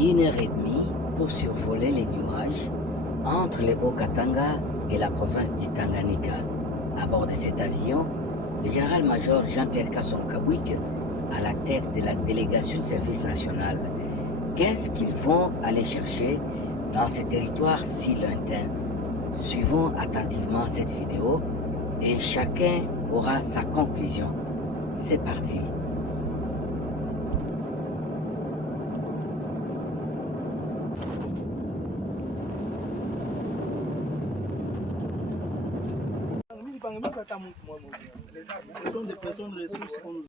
1 heure et demie pour survoler les nuages entre les Hauts-Katanga et la province du Tanganyika. À bord de cet avion, le général-major Jean-Pierre Kasson-Kabouik, à la tête de la délégation de service national, qu'est-ce qu'ils vont aller chercher dans ces territoires si lointains? Suivons attentivement cette vidéo et chacun aura sa conclusion. C'est parti.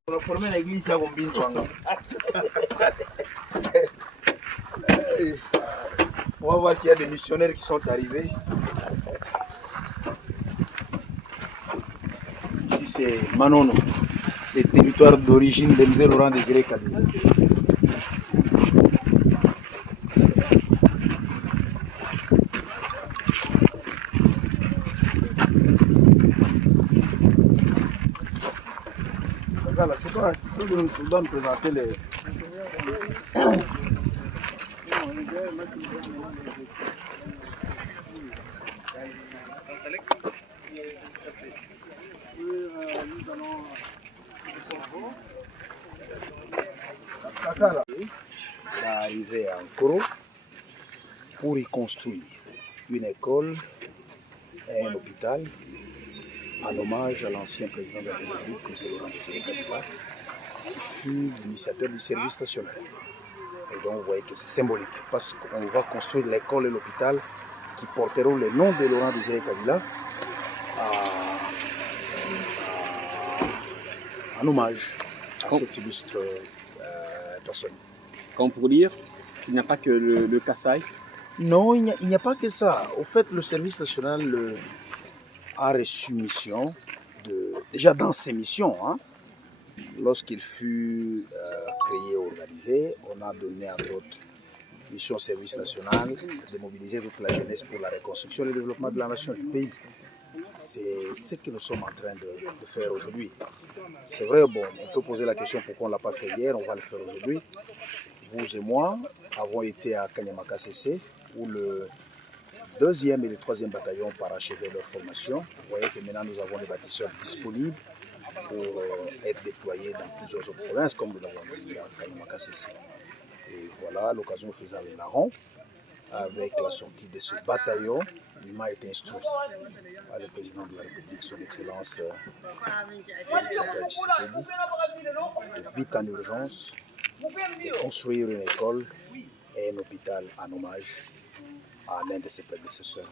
On a formé l'église à Gombintwanga. On va voir qu'il y a des missionnaires qui sont arrivés. Ici c'est Manono, le territoire d'origine de Mzee Laurent Désiré Kabila. Voilà, c'est toi, tu dois me présenter les... Il est arrivé à Nkoro pour y construire une école et un hôpital en hommage à l'ancien président de la République, Mzee Laurent Désiré Kabila, qui fut l'initiateur du service national. Et donc vous voyez que c'est symbolique, parce qu'on va construire l'école et l'hôpital qui porteront le nom de Laurent Désiré Kabila en hommage à cette illustre personne. Comme pour dire, il n'y a pas que le Kassai. Non, il n'y a pas que ça. Au fait, le service national a reçu mission déjà dans ses missions, lorsqu'il fut créé et organisé, on a donné entre autres mission au service national de mobiliser toute la jeunesse pour la reconstruction et le développement de la nation du pays. C'est ce que nous sommes en train de faire aujourd'hui. C'est vrai, bon, on peut poser la question pourquoi on ne l'a pas fait hier, on va le faire aujourd'hui. Vous et moi avons été à Kanyamaka CC où le 2e et le 3e bataillon parachevaient leur formation. Vous voyez que maintenant nous avons des bâtisseurs disponibles pour être déployés dans plusieurs autres provinces comme nous l'avons dit à Kanyamaka CC. Et voilà, l'occasion faisant le larron, avec la sortie de ce bataillon, il m'a été instruit par le président de la République, son Excellence Félix Antoine Tshisekedi, de vite en urgence, de construire une école et un hôpital en hommage à l'un de ses prédécesseurs,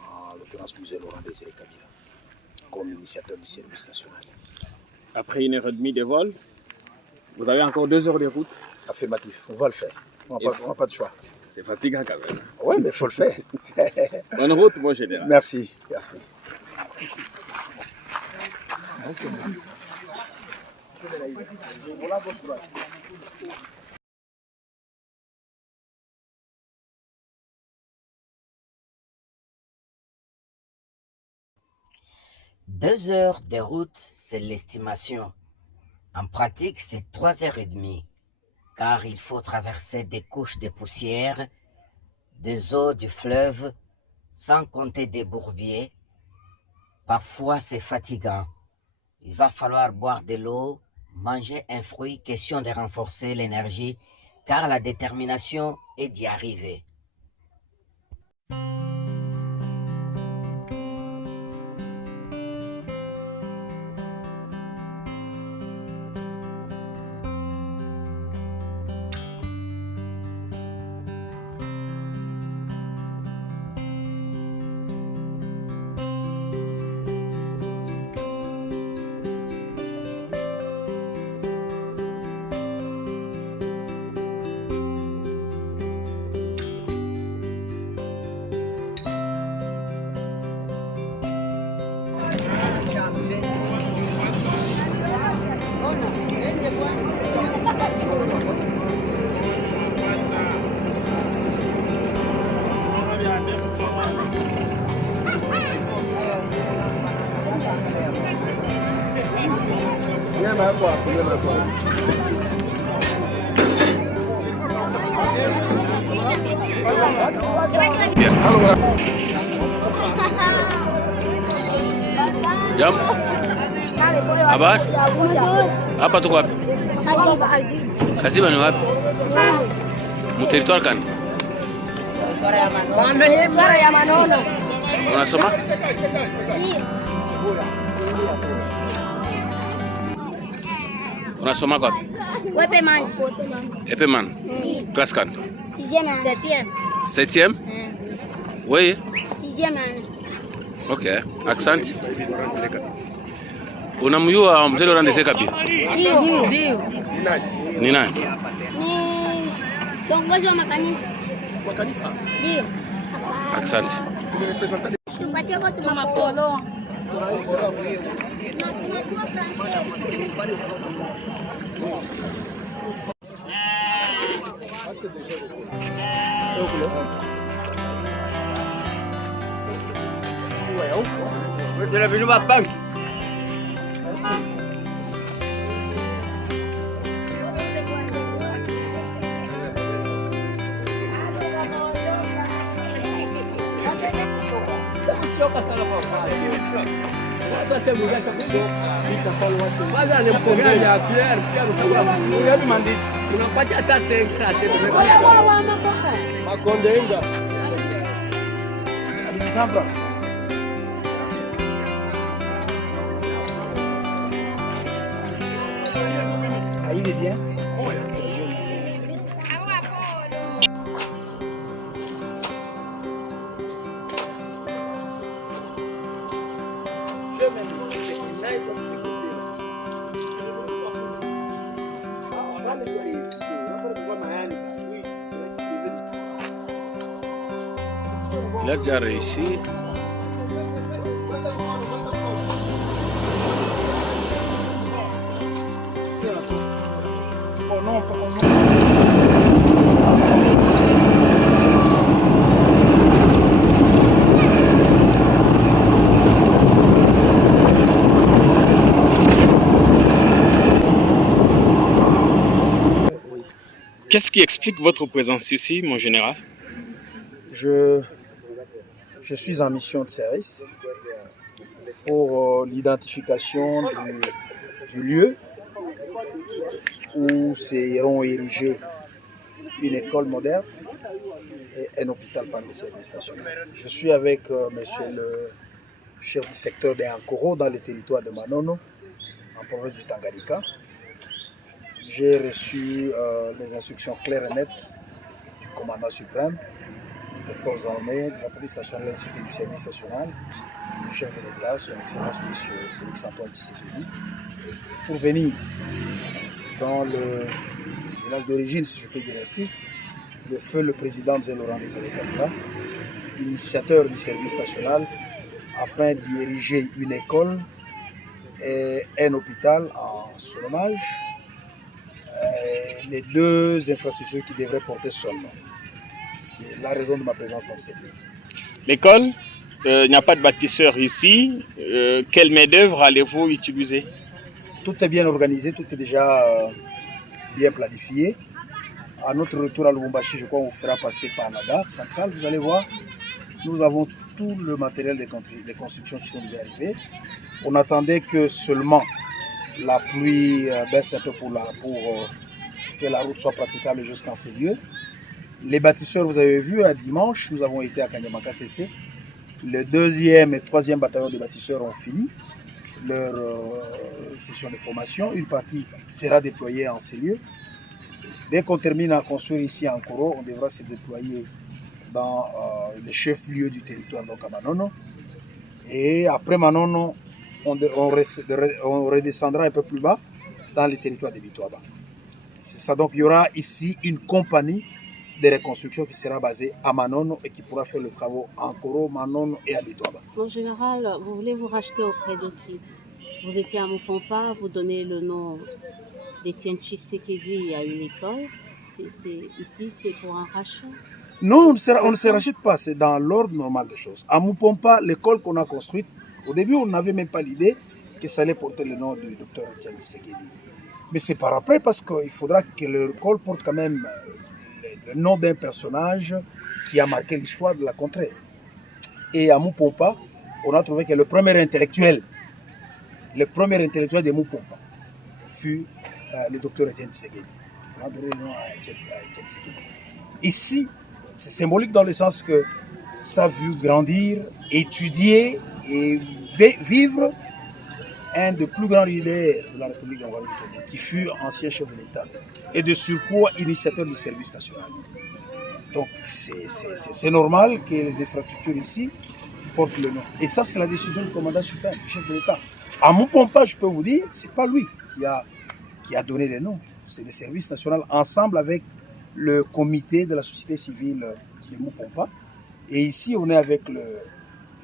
en l'occurrence Mzee Laurent Désiré Kabila, comme initiateur du service national. Après 1 heure et demie de vol, vous avez encore 2 heures de route. Affirmatif, on va le faire. On n'a pas de choix. C'est fatigant quand même. Oui, mais il faut le faire. Bonne route, mon général. Merci, merci. Deux heures de route, c'est l'estimation. En pratique, c'est 3 heures et demie, car il faut traverser des couches de poussière, des eaux du fleuve, sans compter des bourbiers. Parfois, c'est fatigant. Il va falloir boire de l'eau, manger un fruit, question de renforcer l'énergie, car la détermination est d'y arriver. Bien. Jam? Apa? Apa tuko wapi? Kaziba ni wapi? Mu territoire gani? Unasoma? Unasoma wapi? Epeman. Classe gani? 6e année. 7e. 7e? Oui. 6e année. Okay, asante. Unamjua mzee Laurent Desire Kabila? Ndio. Ni nani? Ni kiongozi wa makanisa. Makanisa? Ndio. Asante. Tupatie kwa tumapolo. Na tunajua Francais. Tu l'as venu ma banque. Ah, il est bien. Il a déjà réussi. Oh non, oh non. Qu'est-ce qui explique votre présence ici, mon général? Je suis en mission de service pour l'identification du lieu où seront érigées une école moderne et un hôpital par le service national. Je suis avec monsieur le chef du secteur d'Ankoro dans le territoire de Manono, en province du Tanganyika. J'ai reçu les instructions claires et nettes du commandant suprême des forces armées, de la police nationale ainsi que du service national, du chef de l'État, son Excellence M. Félix-Antoine Tshisekedi, pour venir dans le village d'origine, si je peux dire ainsi, de feu le président M. Laurent Desire Kabila, initiateur du service national, afin d'y ériger une école et un hôpital en son hommage, les deux infrastructures qui devraient porter son nom. C'est la raison de ma présence en cette lieu. L'école, il n'y a pas de bâtisseur ici. Quelle main-d'œuvre allez-vous utiliser? Tout est bien organisé, tout est déjà bien planifié. À notre retour à Lubumbashi, je crois qu'on vous fera passer par la gare centrale. Vous allez voir, nous avons tout le matériel des constructions qui sont déjà arrivés. On attendait que seulement la pluie baisse un peu pour que la route soit praticable jusqu'en ces lieux. Les bâtisseurs, vous avez vu, à dimanche, nous avons été à Kanyamaka CC. Le 2e et 3e bataillon de bâtisseurs ont fini leur session de formation. Une partie sera déployée en ces lieux. Dès qu'on termine à construire ici à Ankoro, on devra se déployer dans le chef-lieu du territoire, donc à Manono. Et après Manono, on redescendra un peu plus bas dans le territoire de Bitoaba. C'est ça, donc il y aura ici une compagnie de reconstruction qui sera basée à Manono et qui pourra faire le travail à Ankoro, Manono et à Bitoaba. En général, vous voulez vous racheter auprès de qui? Vous étiez à Mupompa, vous donnez le nom d'Étienne Tshisekedi à une école. Ici, c'est pour un rachat? Non, on ne se rachète pas, c'est dans l'ordre normal des choses. À Mupompa, l'école qu'on a construite, au début, on n'avait même pas l'idée que ça allait porter le nom du docteur Étienne Tshisekedi. Mais c'est par après, parce qu'il faudra que l'école porte quand même le nom d'un personnage qui a marqué l'histoire de la contrée. Et à Moupompa, on a trouvé que le premier intellectuel de Moupompa fut le docteur Etienne Tshisekedi. On a donné le nom à Etienne Tshisekedi. Ici, c'est symbolique dans le sens que ça a vu grandir, étudier et vivre un des plus grands leaders de la République d'Angola, qui fut ancien chef de l'État et de surcroît initiateur du service national. Donc c'est normal que les infrastructures ici portent le nom. Et ça, c'est la décision du commandant suprême, du chef de l'État. À Moupompa, je peux vous dire, c'est pas lui qui a donné les noms. C'est le service national ensemble avec le comité de la société civile de Moupompa. Et ici, on est avec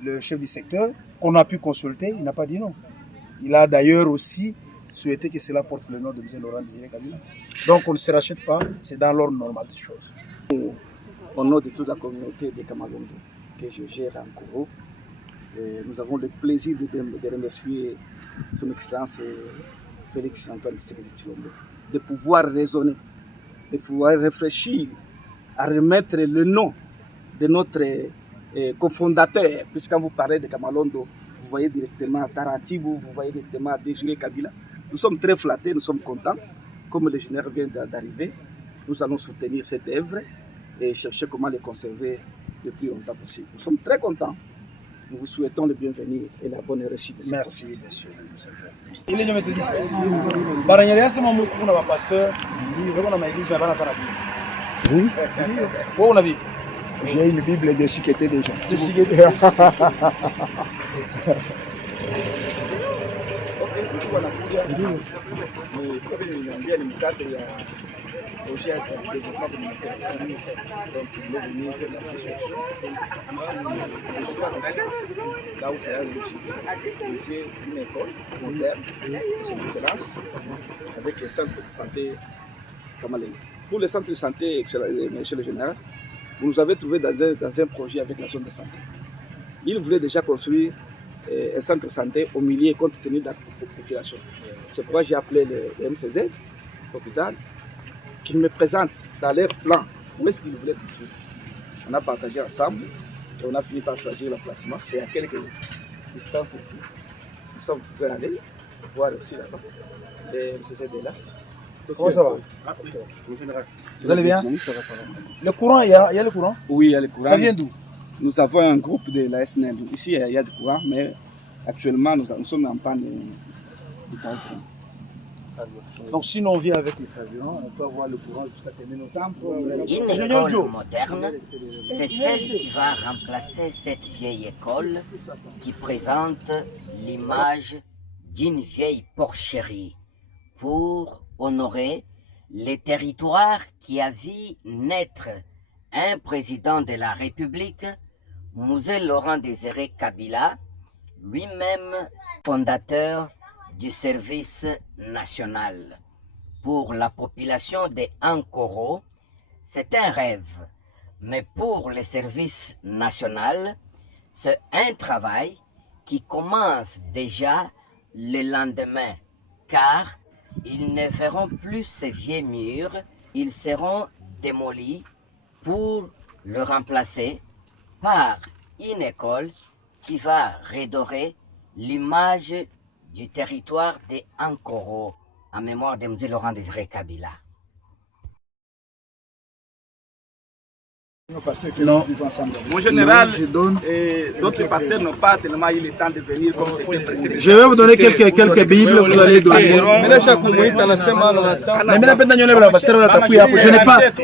le chef du secteur qu'on a pu consulter, il n'a pas dit non. Il a d'ailleurs aussi souhaité que cela porte le nom de M. Laurent Désiré Kabila. Donc on ne se rachète pas, c'est dans l'ordre normal des choses. Au nom de toute la communauté de Kamalondo que je gère en Koro, nous avons le plaisir de remercier son Excellence Félix Antoine Tshisekedi Tshilombo, de pouvoir raisonner, de pouvoir réfléchir à remettre le nom de notre cofondateur, puisque quand vous parlez de Kamalondo, vous voyez directement Taratibou, vous voyez directement Désiré Kabila. Nous sommes très flattés, nous sommes contents. Comme le général vient d'arriver, nous allons soutenir cette œuvre et chercher comment les conserver le plus longtemps possible. Nous sommes très contents. Nous vous souhaitons le bienvenu et la bonne réussite. Merci, monsieur le secrétaire. Il est le méthodiste. Barangere sema kuna wa pasteur, ndio kuna maéglise na bana kana. Oui. Wewe una Bible? J'ai une Bible de Sikete déjà. De Sikete. Là où c'est un j'ai une école moderne, c'est une excellence, avec un centre de santé Kamalé. Pour le centre de santé, monsieur le général, vous nous avez trouvé dans un projet avec la zone de santé. Il voulait déjà construire un centre de santé au milieu compte tenu de la population. C'est pourquoi j'ai appelé le MCZ, l'hôpital, qu'ils me présentent dans leur plan où est-ce qu'ils voulaient construire. On a partagé ensemble et on a fini par choisir le placement. C'est à quelques distances ici. Comme ça, vous pouvez aller voir aussi là-bas. Le MCZ est là. Comment ça va? Vous allez bien? Le courant, il y a le courant? Oui, il y a le courant. Ça vient d'où? Nous avons un groupe de la SNEL. Ici, il y a du courant, mais actuellement, nous sommes en panne de courant. Donc si on vient avec les carburants, on peut avoir le courant jusqu'à terminer nos temps. Une école moderne, c'est celle qui va remplacer cette vieille école qui présente l'image d'une vieille porcherie pour honorer les territoires qui a vu naître un président de la République, M. Laurent Désiré Kabila, lui-même fondateur du service national. Pour la population de Ankoro, c'est un rêve, mais pour le service national, c'est un travail qui commence déjà le lendemain, car ils ne verront plus ces vieux murs, ils seront démolis pour le remplacer par une école qui va redorer l'image du territoire de Ankoro en mémoire de M. Laurent Désiré Kabila. Non. Mon général, d'autres pasteurs n'ont pas tellement eu le temps de venir comme c'était précédent. Je vais vous donner quelques Bibles, vous allez donner.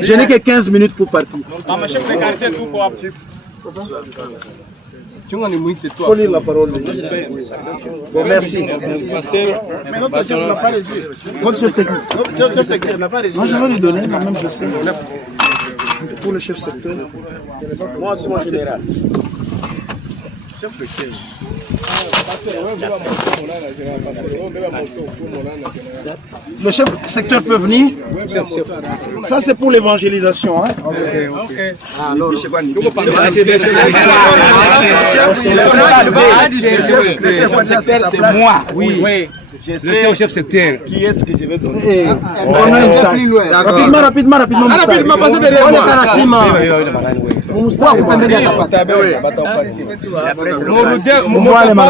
Je n'ai que 15 minutes pour partir. Faut lire la parole. Bon, merci. Mais notre chef n'a pas les yeux. Votre chef secteur n'a pas les yeux. Moi, je vais lui donner, quand même, je sais. Pour le chef secteur. Moi, c'est mon général. Chef secteur. Le chef secteur peut venir. Ça, c'est pour l'évangélisation. Hein? Alors, c'est moi. Oui. Laissez au chef secteur. Qui est-ce que je vais donner? Rapidement. Rapidement, passez derrière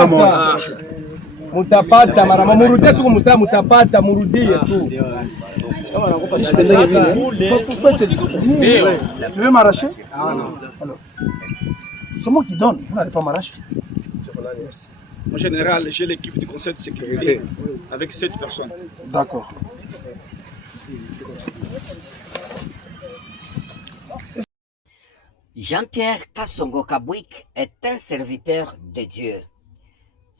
moi. Mutapata mara murudie tu kumstaa mutapata murudie tu. Tu veux m'arracher? Ah non. Alors, c'est moi qui donne, vous n'allez pas m'arracher. En général, j'ai l'équipe du conseil de sécurité avec 7 personnes. D'accord. Jean-Pierre Kassongo Kabwik est un serviteur de Dieu.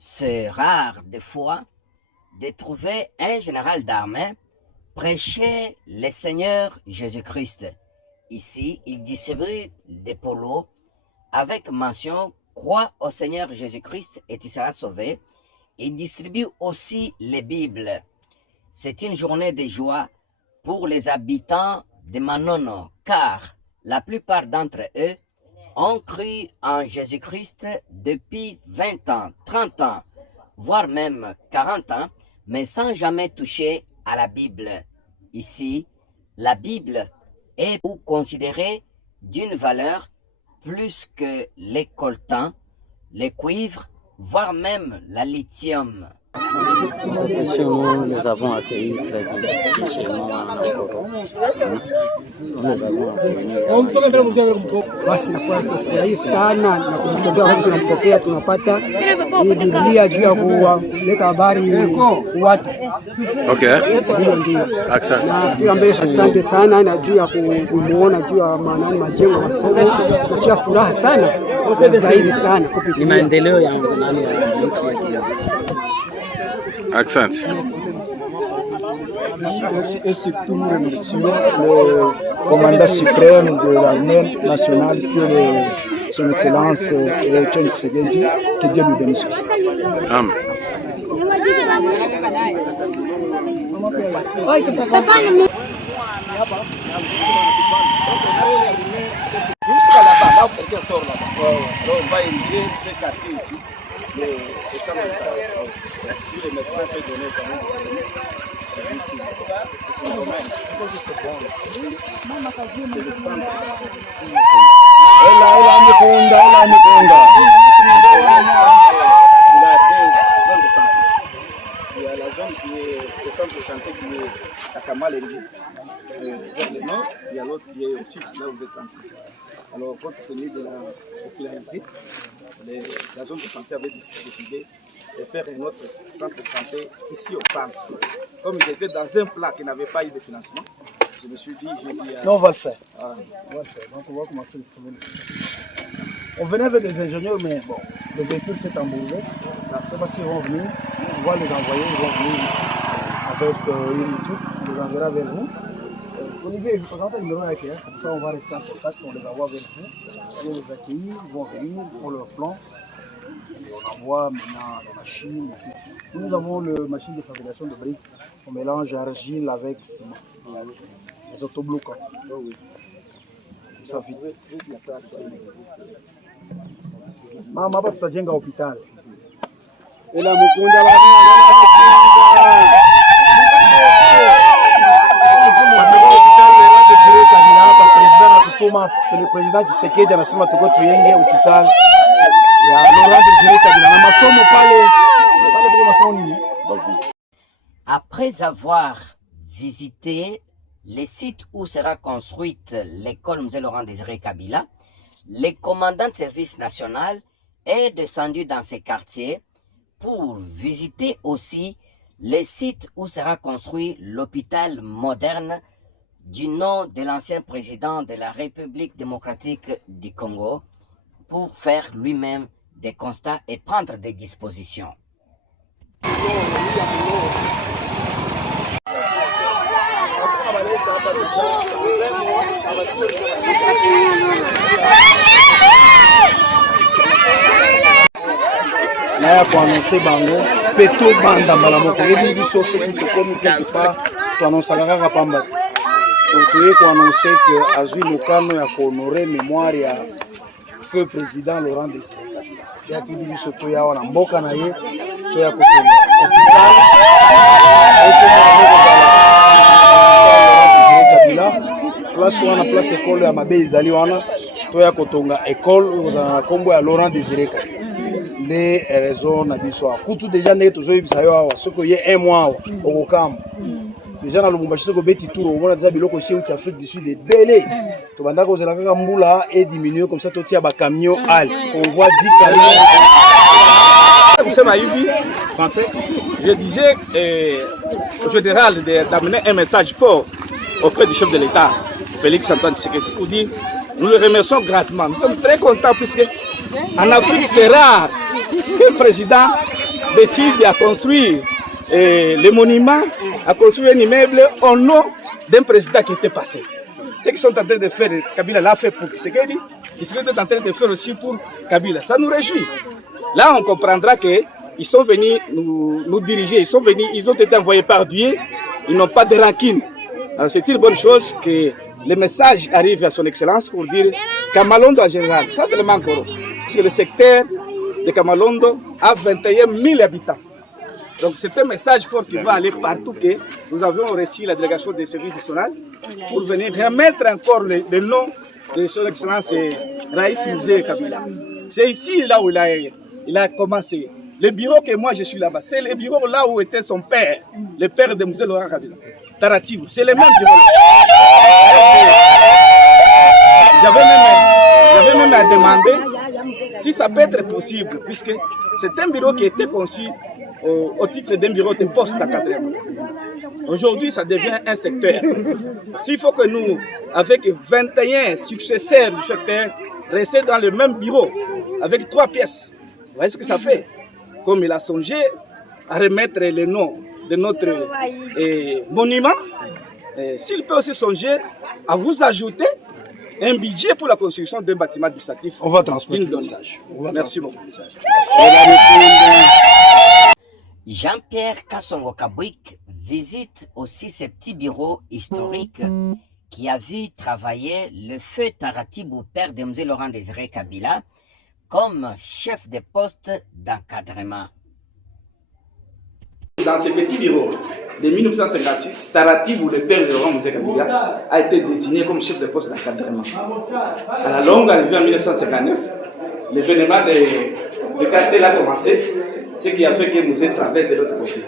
C'est rare des fois de trouver un général d'armée prêcher le Seigneur Jésus-Christ. Ici, il distribue des polos avec mention « Crois au Seigneur Jésus-Christ et tu seras sauvé ». Il distribue aussi les Bibles. C'est une journée de joie pour les habitants de Manono, car la plupart d'entre eux ont cru en Jésus-Christ depuis 20 ans, 30 ans, voire même 40 ans, mais sans jamais toucher à la Bible. Ici, la Bible est considérée d'une valeur plus que les coltans, les cuivres, voire même la lithium. Nous avons accueilli très bien. Basi nafurahi sana na kumtembea wakati tunampokea, tunapata hii Biblia juu ya kuleta habari watu. Okay. Ndio. Asante sana na juu ya kumuona juu ya majengo masomo. Nasikia furaha sana zaidi sana kupitia maendeleo ya nchi yetu. Accent. Et surtout, nous remercions le commandant suprême de l'armée nationale, qui est son Excellence Etienne Tshisekedi, que Dieu lui bénisse. Amen. Jusqu'à là-bas, là où quelqu'un sort là-bas. Alors on va éliminer ce quartier ici. Et ça, si les médecins peuvent donner quand même, c'est son domaine. C'est le centre. Il a deux zones de santé. Il y a la zone qui est le centre de santé qui est à Kamal et vers le nord. Il y a l'autre qui est au sud, là où vous êtes entré. Alors, compte tenu de la popularité, la zone de santé avait décidé de faire un autre centre de santé ici au centre. Comme ils étaient dans un plan qui n'avait pas eu de financement, je me suis dit, Non, on va le faire. Ah, On va le faire. Donc, on va commencer le premier. On venait avec des ingénieurs, mais bon, le véhicule s'est embourbé. La fois s'ils vont venir, on va les envoyer, ils vont venir avec une équipe, on les enverra vers vous. Olivier, je vous présente le numéro avec eux, comme ça on va rester en contact, on les envoie vers vous. Ils vont les accueillir, ils vont venir, ils font leur plan. On envoie maintenant la machine. Nous avons la machine de fabrication de briques. On mélange argile avec ciment. Les autobloquants. Ça vite. Maman, pas tout à hôpital. Et la mukunda le président Tshisekedi anasema tuko tuyenge hospitali ya Laurent Désiré Kabila na masomo pale masomo nini. Après avoir visité les sites où sera construite l'école Mzee Laurent Désiré Kabila, le commandant de service national est descendu dans ces quartiers pour visiter aussi les sites où sera construit l'hôpital moderne du nom de l'ancien président de la République démocratique du Congo, pour faire lui-même des constats et prendre des dispositions. Na ya kuannonce bango peto banda mbala moko yebi biso soki tokomi quelque part toannonsaka kaka pamba te. Donc toye kuannonce ke azwi mokano ya kohonore mémoire ya feu président Laurent Désiré Kabila. Ya tudi biso toya awa na mboka na ye toya kotonga place wana place école ya mabe ezali wana toya kotonga école kozala na kombo ya Laurent Désiré Kabila nde raison na biso awa kutu deja ndenge tozoyebisa yo awa soki oye 1 mois awa okokamba deja na Lubumbashi soki obeti tour omona deja biloko esi euti Afrique du Sud ebele tobanda kozela kaka mbula ediminue comme ça totia bacamion ale convoi 10 camions. Français, je disais au général d'amener un message fort auprès du chef de l'État, Félix Antoine Tshisekedi, pour dire nous le remercions gratuitement. Nous sommes très contents puisque en Afrique c'est rare qu'un président décide de construire les monuments, à construire un immeuble au nom d'un président qui était passé. Ce qu'ils sont en train de faire, Kabila l'a fait pour Tshisekedi, Tshisekedi est en train de faire aussi pour Kabila. Ça nous réjouit. Là, on comprendra qu'ils sont venus nous diriger, ils ont été envoyés par Dieu, ils n'ont pas de rancune. C'est une bonne chose que le message arrive à son excellence pour dire Kamalondo en général, pas seulement Koro, parce que le secteur de Kamalondo a 21 000 habitants. Donc c'est un message fort qui va aller partout que nous avions reçu la délégation des services nationaux pour venir remettre encore le nom de son excellence Raïs Musée Kabila. C'est ici là où il a commencé. Le bureau que moi je suis là-bas, c'est le bureau là où était son père, le père de Musée Laurent Kabila. Taratibou, c'est le même bureau. J'avais même à demander si ça peut être possible, puisque c'est un bureau qui était conçu au titre d'un bureau de poste d'encadrement. Aujourd'hui, ça devient un secteur. S'il faut que nous, avec 21 successeurs du secteur, restions dans le même bureau, avec 3 pièces, vous voyez ce que ça fait? Comme il a songé à remettre le nom de notre monument, s'il peut aussi songer à vous ajouter un budget pour la construction d'un bâtiment administratif. On va transmettre le message. Merci beaucoup. Jean-Pierre Kassongo Kabouik visite aussi ces petits bureaux historiques qui a vu travailler le feu Taratibou, père de M. Laurent Désiré Kabila, comme chef de poste d'encadrement. Dans ces petits bureaux de 1956, Taratibou, le père de Laurent Désiré Kabila, a été désigné comme chef de poste d'encadrement. À la longue arrivée en 1959, l'événement de quartier a commencé, ce qui a fait que Musée traverse de l'autre côté.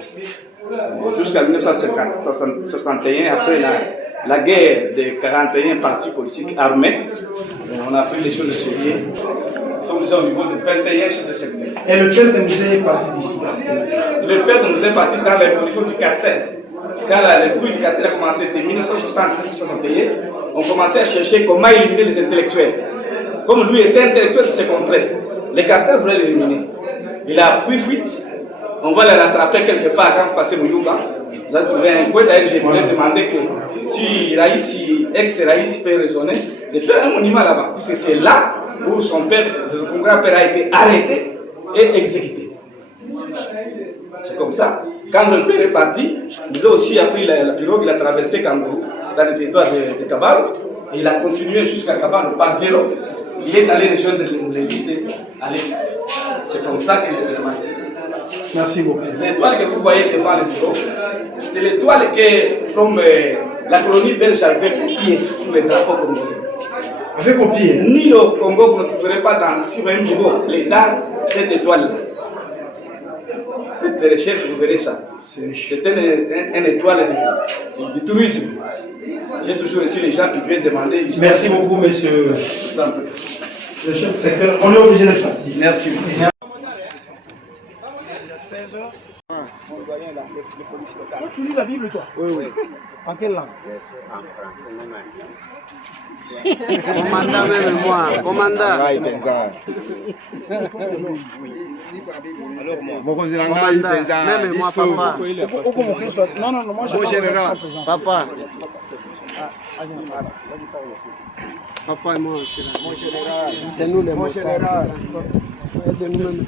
Jusqu'à 1961, après la guerre des 41 partis politiques armés, on a pris les choses de sérieux. Nous sommes déjà au niveau de 21 chefs de secteur. Et le père de Musée est parti d'ici. Le père de Musée est parti dans l'évolution du cartel. Quand le bruit du cartel a commencé de 1960-1961, on commençait à chercher comment éliminer les intellectuels. Comme lui était intellectuel de ses contrées, les cartels voulaient l'éliminer. Il a pris fuite. On va le rattraper quelque part quand vous passez Mouyouba. Vous allez trouver un coin. D'ailleurs, je voulais demander que si Raïs, ex-Raïs peut raisonner, de faire un monument là-bas. Parce que c'est là où son père, son grand-père a été arrêté et exécuté. C'est comme ça. Quand le père est parti, nous avons aussi appris la pirogue, il a traversé Kangourou dans le territoire de Kabalo. Et il a continué jusqu'à Kabalo par vélo. Il est allé rejoindre les listes à l'est. C'est comme ça qu'il est demandé. Merci beaucoup. L'étoile que vous voyez devant le bureau, c'est l'étoile que, comme la colonie belge avait copiée sur les drapeaux congolais. Avec copié? Ni le Congo, vous ne trouverez pas sur un bureau l'État cette étoile-là. Faites des recherches, vous verrez ça. C'est une étoile du tourisme. J'ai toujours ici les gens qui viennent demander. Merci beaucoup, monsieur. Le chef de secteur, on est obligé d'être parti. Merci. Tu lis la Bible, toi? Oui, oui. En quelle langue? Commandant, même moi. Commandant. Même moi, papa. Non, moi je général. Papa. Papa et moi, c'est là. Mon général. C'est nous les motards. Général. Aide-nous-mêmes.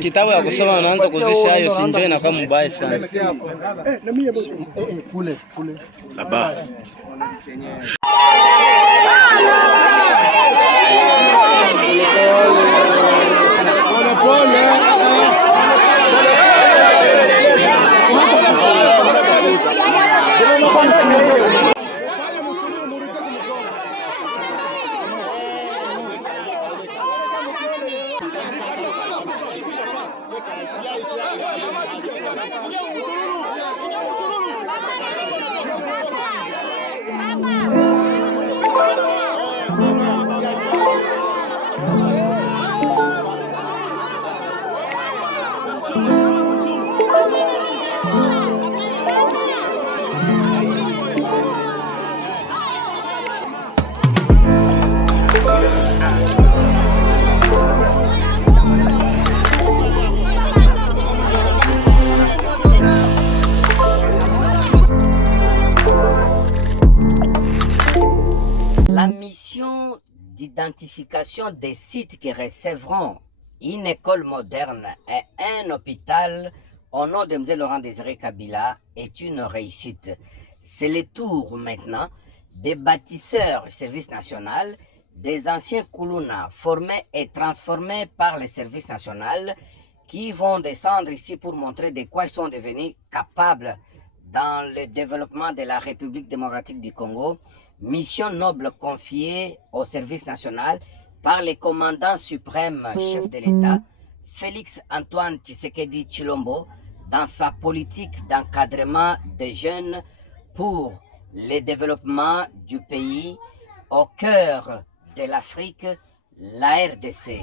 Kitabu ya kusoma unaanza kuzisha hayo sinjo inakuwa mbaya sana. Là-bas. La mission d'identification des sites qui recevront une école moderne et un hôpital au nom de M. Laurent Désiré Kabila est une réussite. C'est le tour maintenant des bâtisseurs du service national, des anciens Koulouna formés et transformés par le service national qui vont descendre ici pour montrer de quoi ils sont devenus capables dans le développement de la République démocratique du Congo. Mission noble confiée au service national par le commandant suprême chef de l'État, Félix Antoine Tshisekedi Tshilombo, dans sa politique d'encadrement des jeunes pour le développement du pays au cœur de l'Afrique, la RDC.